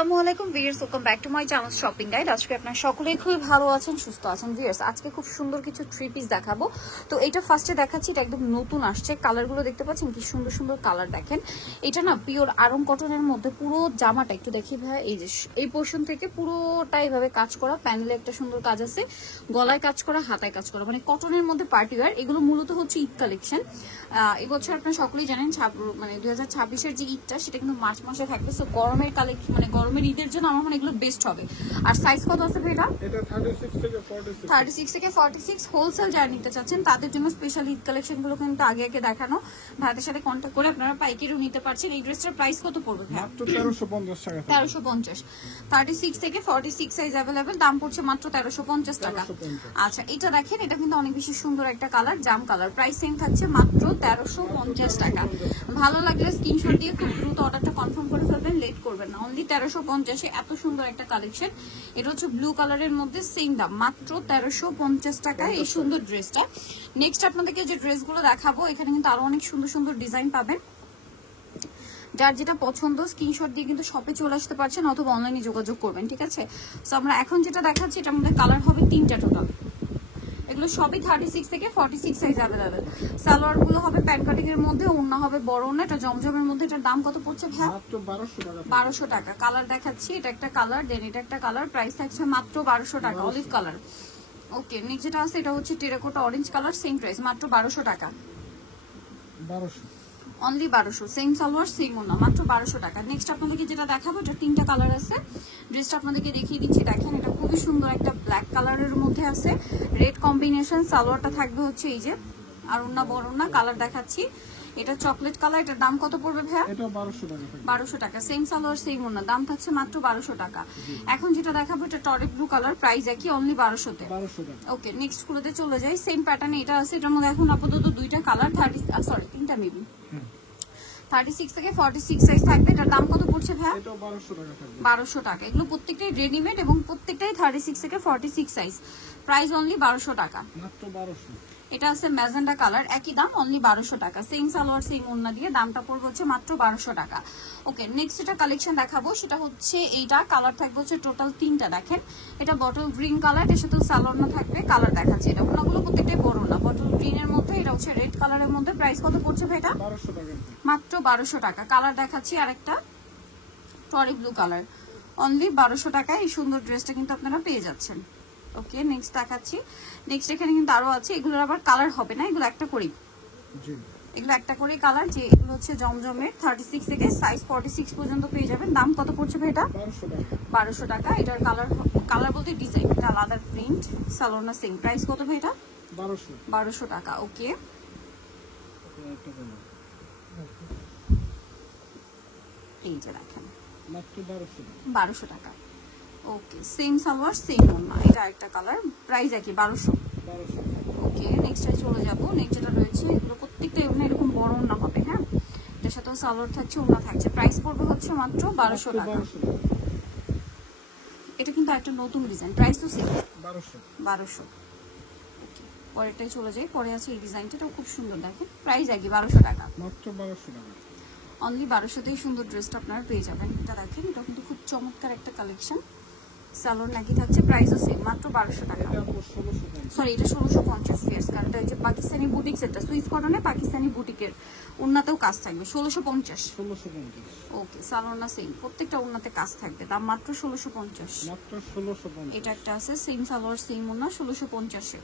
আসসালামু আলাইকুম viewers, welcome back to my channel shopping guide. আজকে আপনারা সকলেই খুবই ভালো আছেন, সুস্থ আছেন। ভিউয়ার্স, আজকে খুব সুন্দর কিছু থ্রি পিস দেখাবো। তো এটা ফার্স্টে দেখাচ্ছি, এটা একদম নতুন আসছে। কালারগুলো দেখতে পাচ্ছেন কি সুন্দর সুন্দর কালার। দেখেন এটা না পিওর আরং কটনের মধ্যে। পুরো জামাটা একটু দেখি ভাই, এই যে এই পোর্শন থেকে পুরোটা এইভাবে কাজ করা, প্যানেলে একটা সুন্দর কাজ আছে, গলায় কাজ করা, হাতায় কাজ করা, মানে কটনের মধ্যে পার্টি ওয়্যার। এগুলো মূলত হচ্ছে ঈদ কালেকশন। এবছর আপনারা সকলেই জানেন মানে 2026-এর যে ঈদটা সেটা কিন্তু মার্চ মাসে থাকবে। সো গরমের কালেকশন, মানে গরমের ঈদের জন্য আমার মনে এগুলো বেস্ট হবে। আর সাইজ কত আছে এটা? এটা 36 থেকে 46 হোলসেল যারা নিতে চাচ্ছেন তাদের জন্য স্পেশাল ঈদ কালেকশন গুলো কিন্তু আগে আগে দেখানো। ভাইদের সাথে কন্ট্যাক্ট করে আপনারা পাইকারিও নিতে পারছেন। এই ড্রেসটার প্রাইস কত পড়বে? মাত্র 1350 টাকা। 1350। 36 থেকে 46 সাইজ अवेलेबल, দাম পড়ছে মাত্র 1350 টাকা। আচ্ছা, এটা দেখেন, এটা কিন্তু অনেক বেশি সুন্দর একটা কালার, জাম কালার। প্রাইস সেম থাকছে মাত্র 1350 টাকা। ভালো লাগলে স্ক্রিনশট দিয়ে খুব দ্রুত অর্ডারটা কনফার্ম করে ফেলবেন, লেট করবেন না। অনলি 1350 এ এত সুন্দর একটা কালেকশন। এটা হচ্ছে ব্লু কালারের মধ্যে, সেম দাম মাত্র 1350 টাকায় এই সুন্দর ড্রেসটা। নেক্সট আপনাদেরকে যে ড্রেসগুলো দেখাবো, এখানে কিন্তু আরো অনেক সুন্দর সুন্দর ডিজাইন পাবেন। যার যেটা পছন্দ স্ক্রিনশট দিয়ে কিন্তু শপে চলে আসতে পারছেন অথবা অনলাইনে যোগাযোগ করবেন, ঠিক আছে? সো আমরা এখন যেটা দেখাচ্ছি এটার মধ্যে কালার হবে 3টা টোটাল। এগুলো সবই 36 থেকে 46 সাইজ अवेलेबल। সালোয়ার গুলো হবে প্যান্ট কাটিং এর মধ্যে, ওড়না হবে বড় ওড়না। এটা জমজমের মধ্যে। এটার দাম কত পড়ছে ভাই? মাত্র 1200 টাকা। 1200 টাকা। কালার দেখাচ্ছি, এটা একটা কালার, দেন এটা একটা কালার। প্রাইস থাকছে মাত্র 1200 টাকা, অলিভ কালার। ওকে, নেক্সট যেটা আছে এটা হচ্ছে terracotta orange colour, same price মাত্র 1200 টাকা। 1200 অনলি 1200। সেম সালোয়ার সেম ওড়না, মাত্র 1200 টাকা। নেক্সট আপনাদেরকে যেটা দেখাবো, এটা 3টা কালার আছে। ড্রেসটা আপনাদেরকে দেখিয়ে দিচ্ছি। দেখেন এটা খুবই সুন্দর একটা ব্ল্যাক কালারের মধ্যে আছে, রেড কম্বিনেশন। সালোয়ারটা থাকবে হচ্ছে এই যে, আর ওড়না বড় ওড়না। কালার দেখাচ্ছি, এটা চকলেট কালার। এটার দাম কত পড়বে ভাইয়া? এটা 1200 টাকা। 1200 টাকা। সেম সালোয়ার সেম ওড়না, দাম থাকছে মাত্র 1200 টাকা। এখন যেটা দেখাবো এটা টরিক ব্লু কালার, প্রাইস একই, অনলি 1200 তে। 1200 টাকা। ওকে, নেক্সট গুলোতে চলে যাই। সেম প্যাটার্নে এটা আছে। এটার মধ্যে এখন আপাতত 2টা কালার, 3টা মেবি। 36 থেকে 46 সাইজ থাকবে। এটার দাম কত পড়ছে ভাই? এটা 1200 টাকা থাকবে। 1200 টাকা। এগুলো প্রত্যেকটাই রেডিমেড এবং প্রত্যেকটাই 36 থেকে 46 সাইজ। প্রাইস অনলি 1200 টাকা। মাত্র 1200। এটা আছে ম্যাজেন্ডা কালার, একই দাম, অনলি 1200 টাকা। সেম সালোয়ার সেম ওড়না দিয়ে দামটা পড়বে হচ্ছে মাত্র 1200 টাকা। ওকে, নেক্সট এটা কালেকশন দেখাবো, সেটা হচ্ছে এইটা। কালার থাকবে হচ্ছে টোটাল 3টা। দেখেন এটা বটল গ্রিন কালার, এর সাথে সালোয়ার না থাকবে। কালার দেখাচ্ছে, এটা ওনাগুলো প্রত্যেকটাই বড় না, বটল গ্রিনের মধ্যে। এটা হচ্ছে রেড কালারের মধ্যে। প্রাইস কত পড়ছে ভাই? এটা 1200 টাকা। মাত্র 1200 টাকা। কালার দেখাচ্ছি আরেকটা টরি ব্লু কালার, অনলি 1200 টাকায় এই সুন্দর ড্রেসটা কিন্তু আপনারা পেয়ে যাচ্ছেন। ওকে, নেক্সট দেখাচ্ছি। নেক্সট এখানে কিন্তু আরো আছে, এগুলোর আবার কালার হবে না, এগুলো একটা করেই, জি এগুলো একটা করে কালার। যে এগুলো হচ্ছে জমজমের, 36 থেকে সাইজ 46 পর্যন্ত পেয়ে যাবেন। দাম কত পড়ছে ভাই? এটা 1200 টাকা। 1200 টাকা। এটার কালার বলতে ডিজাইন, এটা আলাদা প্রিন্ট, সালোনা সেম। প্রাইস কত ভাই? এটা 1200 টাকা। ওকে, এই যে দেখেন মাত্র 1200 টাকা। ওকে, সেম সালোয়ার সেম ওড়না। এটা একটা কালার, প্রাইস একই, 1200। ওকে, নেক্সটে চলে যাব। নেক্সট যেটা রয়েছে, এগুলো প্রত্যেকটা ওড়না এরকম বড় ওড়না হবে। হ্যাঁ, এটার সাথে সালোয়ার থাকছে, ওড়না থাকছে। প্রাইস পড়বে হচ্ছে মাত্র 1200 টাকা। এটা কিন্তু একটা নতুন ডিজাইন, প্রাইস তো সেম 1200। ওকে, পরেরটাই চলে যাই। পরে আছে এই ডিজাইনটা, এটাও খুব সুন্দর। দেখেন প্রাইস একই, 1200 টাকা। মাত্র 1200 টাকা। অনলি 1200 তেই সুন্দর ড্রেসটা আপনারা পেয়ে যাবেন। এটা দেখেন, এটা কিন্তু খুব চমৎকার একটা কালেকশন। সালোয়ার নাকি থাকছে, প্রাইসও সেম, মাত্র 1200 টাকা। সরি, এটা 1650 ইয়ার্স। কারণ এটা হচ্ছে পাকিস্তানি বুটিক, সেটটা সুইস কটনে পাকিস্তানি বুটিকের, ওন্নাতেও কাজ থাকবে। 1650। ওকে, সালোয়ার না সেম, প্রত্যেকটা ওন্নাতে কাজ থাকবে। দাম মাত্র 1650। মাত্র 1650। এটা একটা আছে সেম সালোয়ার সেম ওন্না, 1650 এ।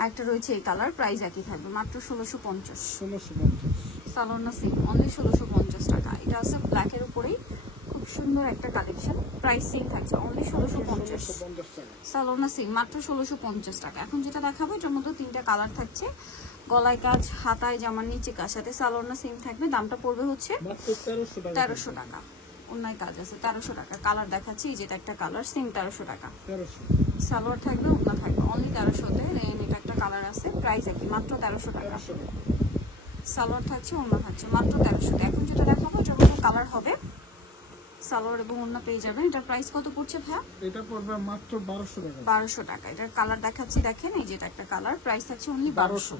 আরেকটা রয়েছে এই কালার, প্রাইস একই থাকবে, মাত্র 1650। সালোয়ার না সেম, অনলি 1650 টাকা। এটা আছে ব্ল্যাকের উপরেই, খুব সুন্দর একটা কালেকশন। প্রাইস সেম থাকছে, অনলি 1650। সালোয়ার না সেম, মাত্র 1650 টাকা। এখন যেটা দেখাবো, এটার মধ্যে 3টা কালার থাকছে, গলায় কাজ, হাতায় জামার নিচে কাজ, সাথে সালোয়ার না সেম থাকবে। দামটা পড়বে হচ্ছে মাত্র 1300 টাকা। অন্যায় কাজ আছে, 1300 টাকা। কালার দেখাচ্ছি, যেটা একটা কালার, সেম 1300 টাকা। সালোয়ার থাকবে, ওড়না থাকবে, অনলি 1300 তে। এটা একটা কালার আছে, প্রাইস একই, মাত্র 1300 টাকা। সালোয়ার থাকছে, ওড়না থাকছে, মাত্র 1300 তে। এখন যেটা দেখাবো, এটার মধ্যে কালার হবে, সালোয়ার এবং ওড়না পেয়ে যাবেন। এটার প্রাইস কত পড়ছে ভাই? এটা পড়বে মাত্র 1200 টাকা। 1200 টাকা। এটার কালার দেখাচ্ছি, দেখেন এই যে এটা একটা কালার, প্রাইস থাকছে অনলি 1200।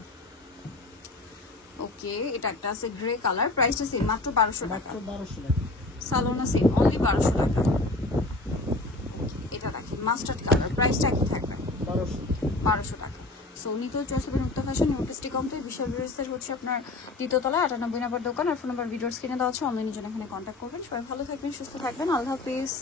ওকে, এটা একটা আছে গ্রে কালার, প্রাইসটা সেম, মাত্র 1200 টাকা। সালোনা সেম অনলি 1200 টাকা। এটা দেখেন মাস্টার্ড কালার, প্রাইসটা কি থাকবে? 1200 টাকা। সো নিতেও চয়েস হবে মুক্তা ফ্যাশন নিউট্রিস্টি কমপ্লেক্স, বিশাল বিরস্তার হচ্ছে আপনার দ্বিতীয়তলা 98 নম্বর দোকান। আর ফোন নাম্বার ভিডিওর স্ক্রিনে দেওয়া আছে, অনলাইনে জন্য এখানে কন্ট্যাক্ট করবেন। সবাই ভালো থাকবেন, সুস্থ থাকবেন, আল্লাহ হাফিজ।